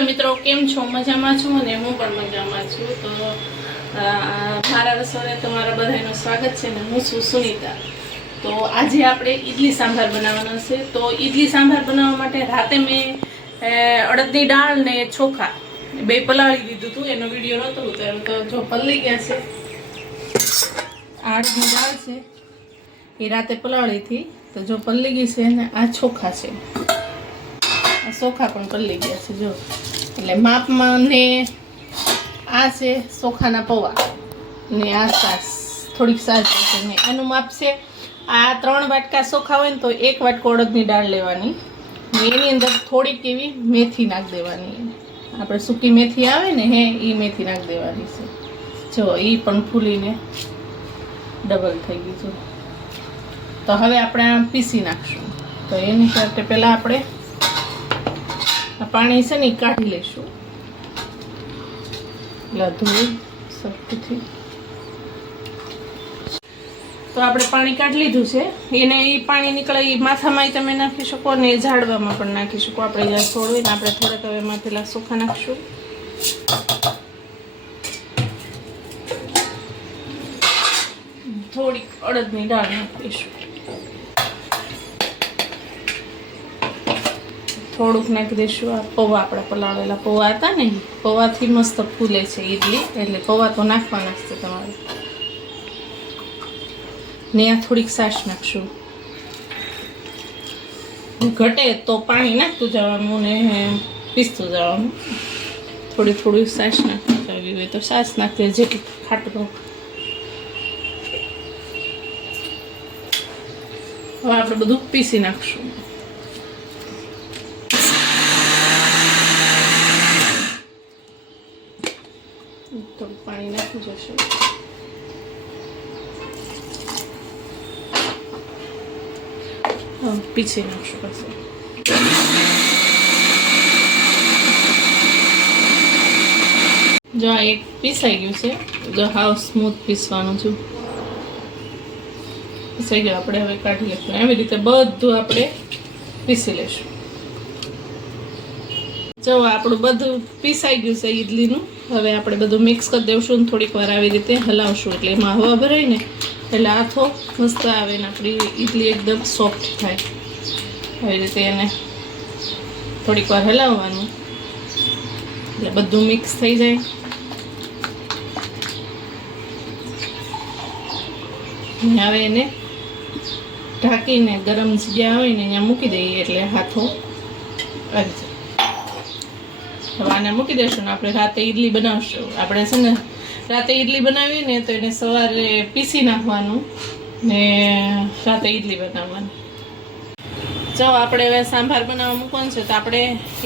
Hello મિત્રો, કેમ છો? મજામાં છું અને હું પણ મજામાં છું. તો મારા રસોડે તમારા બધાનું સ્વાગત છે ને હું છું સુનીતા. તો આજે આપણે ઈડલી સાંભાર બનાવવાનો છે. તો ઈડલી સાંભાર બનાવવા માટે રાતે મેં અડદની દાળ ને ચોખા બે પલાળી દીધું હતું. એનો વિડીયો નહોતો ઉતાર્યો તો જો પલળી ગયા છે. અડદની દાળ છે એ રાતે પલાળી હતી તો જો પલળી ગઈ છે ને આ ચોખા છે. ચોખા પણ પલળી ગયા છે જો. એટલે માપમાં ને આ છે ચોખાના પૌવા ને આ સાસ, થોડીક સાસ છે ને એનું માપ છે. આ 3 વાટકા ચોખા હોય ને તો 1 વાટકો અડદની દાળ લેવાની ને એની અંદર થોડીક એવી મેથી નાખી દેવાની. આપણે સૂકી મેથી આવે ને એ મેથી નાખી દેવાની છે. જો એ પણ ફૂલીને ડબલ થઈ ગઈ છે. તો હવે આપણે આ પીસી નાખશું. તો એની સાથે પહેલાં આપણે પાણી છે ને કાઢી લઈશું. એટલે ધોઈ સરખુંથી તો આપણે પાણી કાઢી લીધું છે. એને એ પાણી નીકળે એ માથામાં તમે નાખી શકો ને એ ઝાડવામાં પણ નાખી શકો. આપણે જ્યાં છોડવી ને આપણે થોડાક હવે એમાં પેલા ચોખા નાખીશું. થોડીક અડદની દાળ નાખીશું. થોડુંક નાખી દઈશું આ પૌવા. આપણા પલાળેલા પૌવા હતા ને પૌવાથી મસ્ત ફૂલે છે ઈડલી, એટલે પૌવા તો નાખવાના જ છે તમારે. ને આ થોડીક છાશ નાખશું. ઘટે તો પાણી નાખતું જવાનું ને પીસતું જવાનું. થોડી છાશ નાખી જવી હોય તો છાશ નાખી દે, જેટલું ખાટું. હવે આપણે બધું પીસી નાખશું. થોડું પાણી નાખી જશે. પીસી નાખશું પછી. જો આ એક પીસાઈ ગયું છે. જો હાવ સ્મૂથ પીસવાનું છું. પીસાઈ ગયું. આપણે હવે કાઢી લઈશું. એવી રીતે બધું આપણે પીસી લઈશું. જો આપણું બધું પીસાઈ ગયું છે ઈડલીનું. હવે આપણે બધું મિક્સ કરી દઈશું. થોડીક વાર આવી રીતે હલાવશું એટલે એમાં હવા ભરાય ને એટલે આથો મસ્ત આવે ને આપણી ઈડલી એકદમ સોફ્ટ થાય. આવી રીતે એને થોડીક વાર હલાવવાનું એટલે બધું મિક્સ થઈ જાય. હવે એને ઢાંકીને ગરમ જગ્યા હોય ને અહીંયા મૂકી દઈએ એટલે હાથો આવી જાય. આને મૂકી દઈશું ને આપણે રાતે ઈડલી બનાવશું. આપણે છે ને રાતે ઈડલી બનાવીએ ને તો એને સવારે પીસી નાખવાનું ને રાતે ઈડલી બનાવવાની. જો આપણે હવે સાંભાર બનાવવા મૂકવાનું છે તો આપણે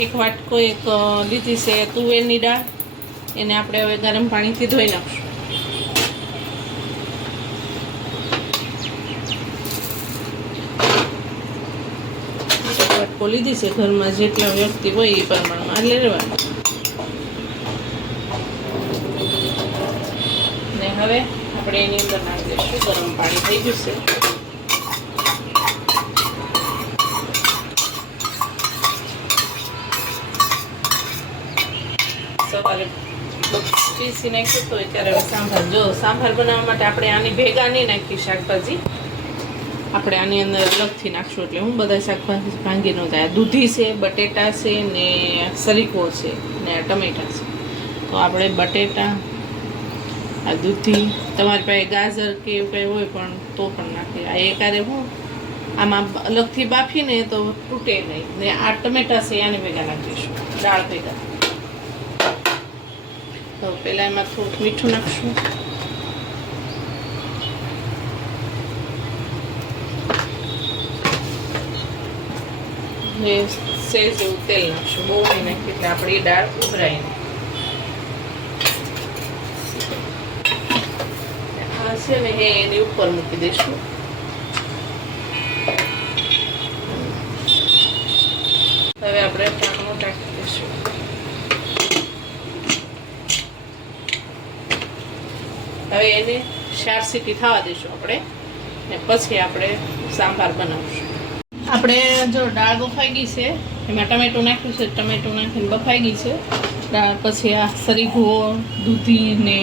1 વાટકો લીધી છે તુવેરની દાળ. એને આપણે હવે ગરમ પાણીથી ધોઈ નાખશું. લીધી છે ઘરમાં જેટલા વ્યક્તિ હોય એ પ્રમાણમાં લેવાનું. ને હવે આપણે એની અંદર નાખી દઈશું. ગરમ પાણી થઈ ગયું છે. સવારે પીસી નાખ્યું તો ત્યારે સાંભાર. જો સાંભાર બનાવવા માટે આપણે આની ભેગા નહીં નાખી શાકભાજી. આપણે આની અંદર અલગથી નાખશું એટલે હું બધા શાકભાજી ભાંગી ન થાય. દૂધી છે, બટેટા છે ને સરીકો છે ને આ ટમેટા છે. તો આપણે બટેટા, આ દૂધી, તમારી પાસે ગાજર કે એવું કંઈ હોય પણ તો પણ નાખીએ. આ એકારે હું આમાં અલગથી બાફીને તો તૂટે નહીં. ને આ ટમેટા છે આને ભેગા નાખીશું દાળ ભેગા. તો પહેલાં એમાં થોડુંક મીઠું નાખશું. સેજ જેવું તેલ નાખશું. બહુ નહીં નાખીએ એટલે આપણી દાળ ઉભરાય નહીં. આ છે ને એની ઉપર મૂકી દઈશું. હવે આપણે ઢાંકણું ઢાંકી દઈશું. હવે એને 4 સીટી થવા દઈશું આપણે ને પછી આપણે સાંભાર બનાવશું. આપણે જો દાળ બફાઈ ગઈ છે એમાં ટમેટું નાખ્યું છે, ટમેટું નાખીને બફાઈ ગઈ છે દાળ. પછી આ સરીગો, દૂધી ને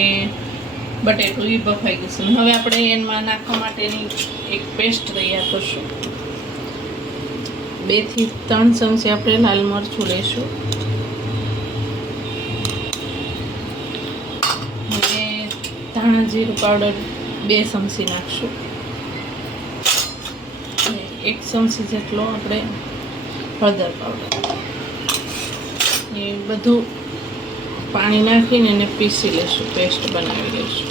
બટેટું એ બફાઈ ગયું છે. હવે આપણે એમાં નાખવા માટેની એક પેસ્ટ તૈયાર કરશું. 2 થી 3 ચમચી આપણે લાલ મરચું લઈશું અને ધાણા જીરું પાવડર 2 ચમચી નાખશું. 1 ચમચી જેટલો આપણે હળદર પાવડર. એ બધું પાણી નાખીને એને પીસી લઈશું, પેસ્ટ બનાવી લઈશું.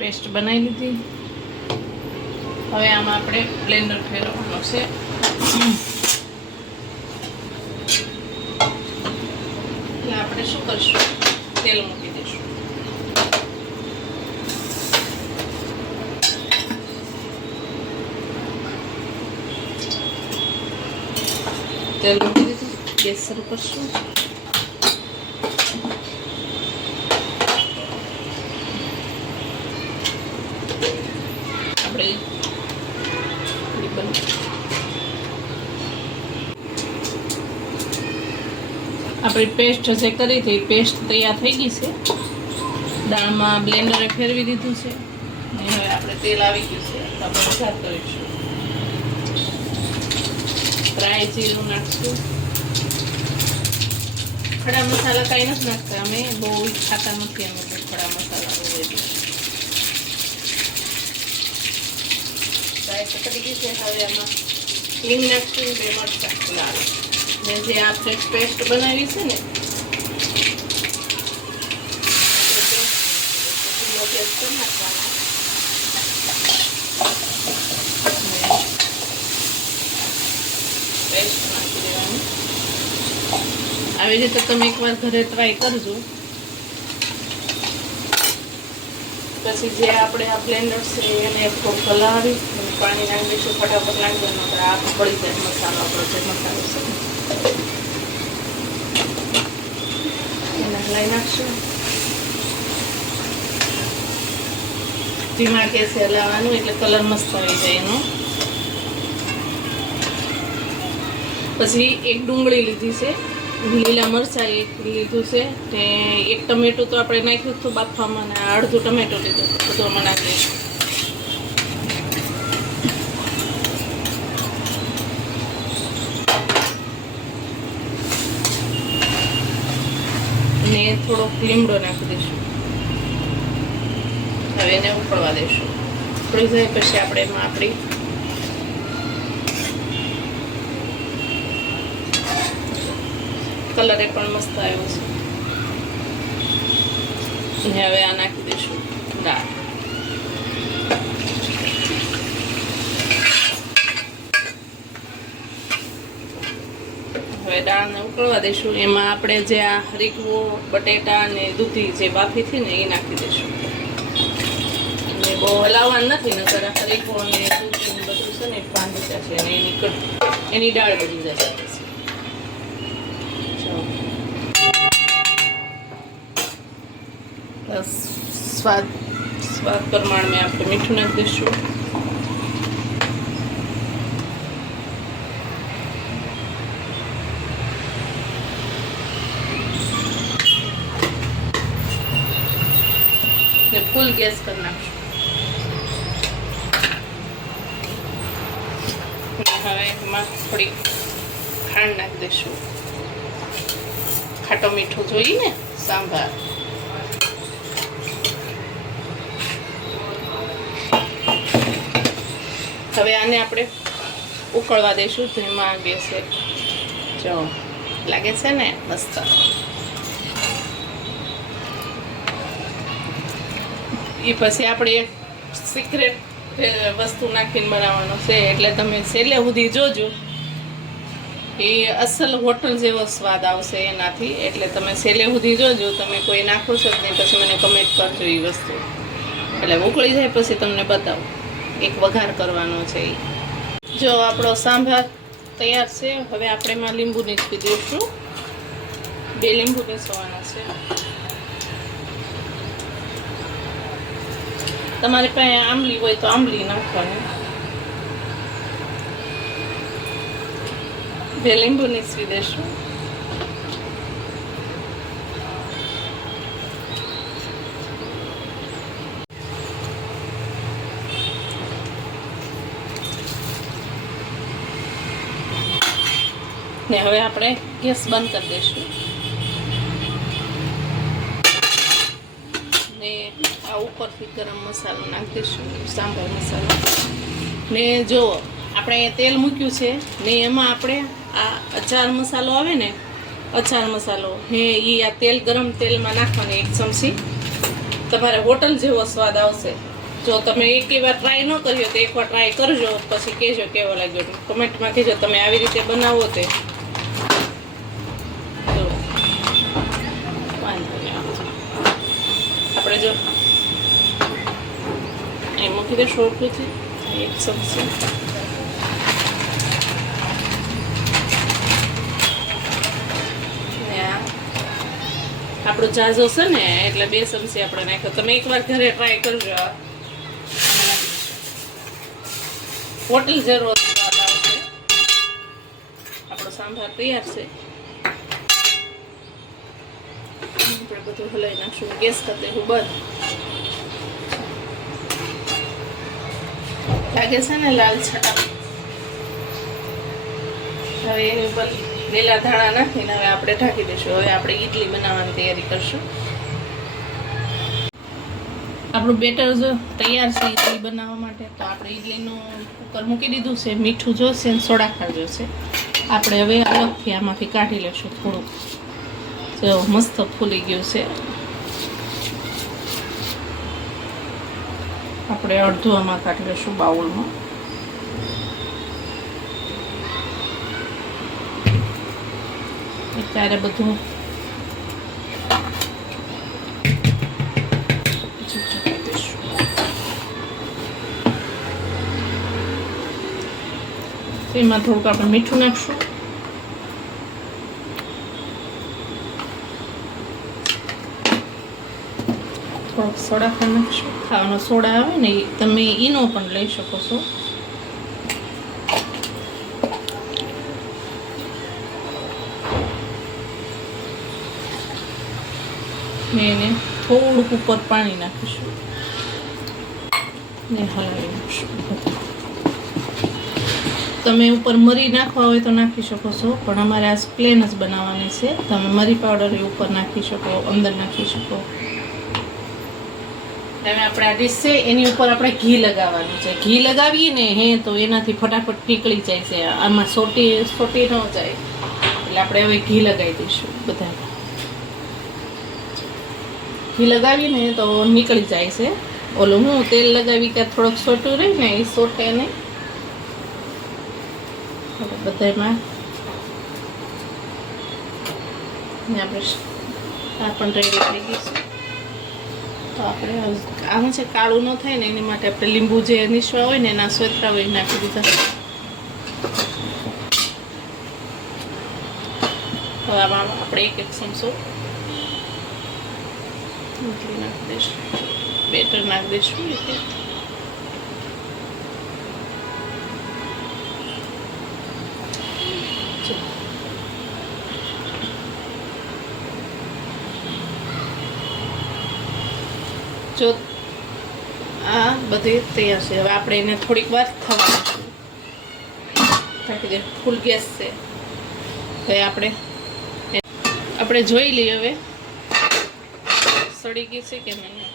પેસ્ટ બનાવી લીધી. હવે આમાં આપણે બ્લેન્ડર ફેરવવાનું છે. એટલે આપણે શું કરશું, તેલ મૂકી દઈશું. તેલ મૂકી દીધું, ગેસ શરૂ કરશું. આપણી પેસ્ટ જે કરી હતી પેસ્ટ તૈયાર થઈ ગઈ છે. દાળમાં બ્લેન્ડરે ફેરવી દીધું છે. હવે આપણે તેલ આવી ગયું છે તો આપણે વઘાર કરીશું. રાઈ જીરું નાખશું. ખડા મસાલા કાંઈ નથી નાખતા અમે, બહુ ખાતા નથી અમે ખડા મસાલા બહુ. રાઈ પકડી ગઈ છે. હવે આમાં હિંગ નાખશું, 2 મરચાં લાલ ને જે આપણે પેસ્ટ બનાવી છે ને પેસ્ટ નાખી દેવાની. આવી રીતે તમે એકવાર ઘરે ટ્રાય કરજો. પછી જે આપણે આ બ્લેન્ડર છે એને થોડું હલાવી અને પાણી નાખી દઈશું. ફટાફટ નાખી દેવાનું, આ પડી જાય મસાલો. આપણો જે મસાલો છે એને હલાવી નાખશું. ધીમા ગેસે હલાવવાનું એટલે કલર મસ્ત આવી જાય એનો. પછી 1 ડુંગળી લીધી છે, લીલા મરચાં 1 લીધું છે, તે 1 ટમેટું તો આપણે નાખ્યું હતું બાફવામાં અને અડધું ટમેટું લીધું હતું. બધું આમાં નાખી દઈશું. ને થોડોક લીમડો નાખી દઈશું. હવે એને ઉકળવા દઈશું. ઉકળી જાય પછી આપણે એમાં આપણી કલર એ પણ મસ્ત આવ્યો છે. અને હવે આ નાખી દઈશું દાળ. હવે દાળને ઉકળવા દઈશું. એમાં આપણે જે આ હરીકવો, બટેટા અને દૂધી જે બાફી હતી ને એ નાખી દઈશું. અને બહુ હલાવવાનું નથી, નકર આ હરીકવો અને દૂધી બધું છે ને બાંધી જશે અને એની દાળ બની જશે. સ્વાદ પ્રમાણે આપણે મીઠું નાખી દઈશું. ને ફૂલ ગેસ કરી નાખશું. હવે એમાં થોડી ખાંડ નાખી દઈશું. ખાટો મીઠું જોઈએ ને સાંભાર. હવે આને આપણે ઉકળવા દઈશું ધીમા ગેસે. જો લાગે છે ને મસ્ત. એ પછી આપણે એક સિક્રેટ વસ્તુ નાખીને બનાવવાનો છે, એટલે તમે છેલ્લે સુધી જોજો. એ અસલ હોટલ જેવો સ્વાદ આવશે એનાથી, એટલે તમે છેલ્લે સુધી જોજો. તમે કોઈ નાખો છો જ નહીં, પછી મને કમેન્ટ કરજો એ વસ્તુ. એટલે ઉકળી જાય પછી તમને બતાવું. એક વઘાર કરવાનો છે એ. જો આપણો સાંભાર તૈયાર છે. હવે આપણે એમાં લીંબુ નીચવી દઈશું. 2 લીંબુ નીચવાના છે. તમારી પાસે આંબલી હોય તો આંબલી નાખવાની. 2 લીંબુ નીચવી દેશું. ને હવે આપણે ગેસ બંધ કરી દઈશું. ને આ ઉપરથી ગરમ મસાલો નાખી દઈશું, સાંભાર મસાલો. ને જો આપણે તેલ મૂક્યું છે ને એમાં આપણે આ અચાર મસાલો આવે ને, અચાર મસાલો ને એ આ તેલ ગરમ તેલમાં નાખવાની 1 ચમચી. તમારે હોટલ જેવો સ્વાદ આવશે. જો તમે એક વાર ટ્રાય ન કર્યો તો એકવાર ટ્રાય કરજો, પછી કહેજો કેવો લાગ્યો. કમેન્ટમાં કહેજો તમે આવી રીતે બનાવો તે. જો વાંધો નહીં. આપણે જો એ મૂકી દઈશું ઉપરથી 1 ચમચી. આપણો જાજો છે ને એટલે 2 ચમચી આપણે નાખ્યો. તમે એકવાર ઘરે ટ્રાય કરજો. હોટલ જેવો સ્વાદ આવશે. આપણો સાંભાર તૈયાર છે. આપણે બધું હલાવી નાખશું. ગેસ કરી દઈશું બંધ. લાગે છે ને લાલ છટા. હવે એની ઉપર લીલા ધાણા નાખીને હવે આપણે ઢાંકી દઈશું. હવે આપણે ઈડલી બનાવવાની તૈયારી કરશું. આપણું બેટર જો તૈયાર છે ઈડલી બનાવવા માટે. તો આપણે ઈડલીનું કુકર મૂકી દીધું છે. મીઠું જોશે ને સોડા ખાંડ જોશે. આપણે હવે અલગથી આમાંથી કાઢી લઈશું થોડુંક. જો મસ્ત ફૂલી ગયું છે. આપણે અડધું આમાં કાઢી લઈશું બાઉલમાં. ત્યારે બધું એમાં થોડુંક આપણે મીઠું નાખશું. થોડોક સોડા પણ નાખશું. ખાવાનો સોડા આવે ને તમે ઈનો પણ લઈ શકો છો. ને એને થોડુંક ઉપર પાણી નાખીશું ને હલાવી નાખીશું. તમે ઉપર મરી નાખવા હોય તો નાખી શકો છો, પણ અમારે આ પ્લેન જ બનાવવાની છે. તમે મરી પાવડર એ ઉપર નાખી શકો, અંદર નાખી શકો. હવે આપણે આ ડીશ છે એની ઉપર આપણે ઘી લગાવવાનું છે. ઘી લગાવીએ ને તો એનાથી ફટાફટ નીકળી જાય છે. આમાં સોટી ન જાય. એટલે આપણે હવે ઘી લગાવી દઈશું બધા. ઘી લગાવીને તો નીકળી જાય છે. ઓલું હું તેલ લગાવી કે થોડોક સોટું રહે ને એ સોટે ને બધામાં આપણે આ પણ રેડી થઈ ગઈ છે. તો આપણે આમાં છે કાળું ન થાય ને એની માટે આપણે લીંબુ જે નીચવા હોય ને એના સોતરા હોય નાખી દીધા. તો આમાં આપણે 1 ચમચો નાખી દઈશું. બેટર નાખી દઈશું. જો આ બધી તૈયાર છે. હવે આપણે એને થોડીક વાર થવા દઈશું. ઢાંકી દે. ફૂલ ગેસ છે. હવે આપણે જોઈ લઈએ હવે સડી ગઈ છે કે નહીં.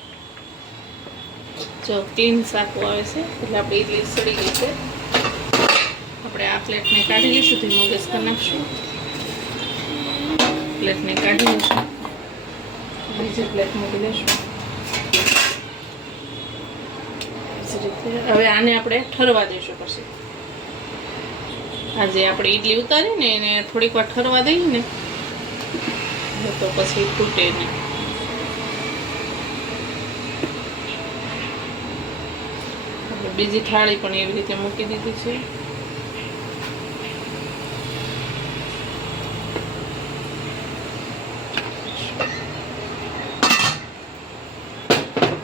જો ક્લીન સાકું આવે છે એટલે આપણે ઈડલી સડી ગઈ છે. આપણે આ પ્લેટને કાઢી લઈશું. ધીમો ગેસ કરી નાખશું. પ્લેટને કાઢી લઈશું. બીજી પ્લેટ મૂકી દઈશું. હવે આને આપણે ઠરવા દઈશું. પછી આજે આપણે ઈડલી ઉતારી ને એને થોડીક વાર ઠરવા દઈએ ને તો પછી તૂટે નહીં. બીજી થાળી પણ એવી રીતે મૂકી દીધી છે.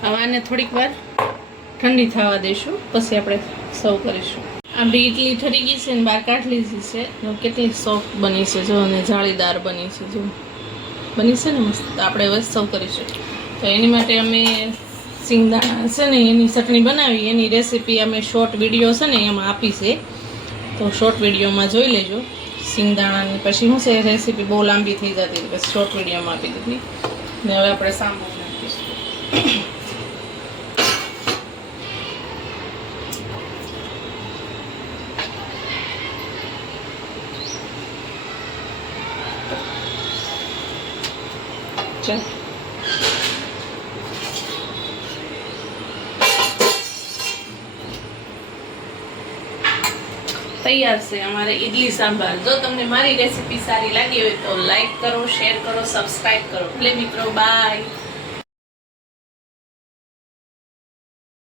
હવે આને થોડીક વાર ઠંડી થવા દઈશું પછી આપણે સર્વ કરીશું. આપણી ઇડલી ઠરી ગઈ છે ને બહાર કાઢી લીધી છે. કેટલી સોફ્ટ બની છે જો, અને જાળીદાર બની છે જો, બની છે ને મસ્ત. આપણે હવે સર્વ કરીશું. તો એની માટે અમે સિંગદાણા છે ને એની ચટણી બનાવી, એની રેસીપી અમે શોર્ટ વિડીયો છે ને એમાં આપી છે, તો શોર્ટ વિડીયોમાં જોઈ લેજો સિંગદાણાની. પછી શું છે રેસીપી બહુ લાંબી થઈ જતી પછી શોર્ટ વિડીયોમાં આપી દીધી. ને હવે આપણે સાંભળ નાખીશું. ચાલ તૈયાર છે અમારે ઈડલી સાંભાર. જો તમને મારી રેસીપી સારી લાગી હોય તો લાઈક કરો, શેર કરો, સબસ્ક્રાઇબ કરો. એટલે મિત્રો બાય.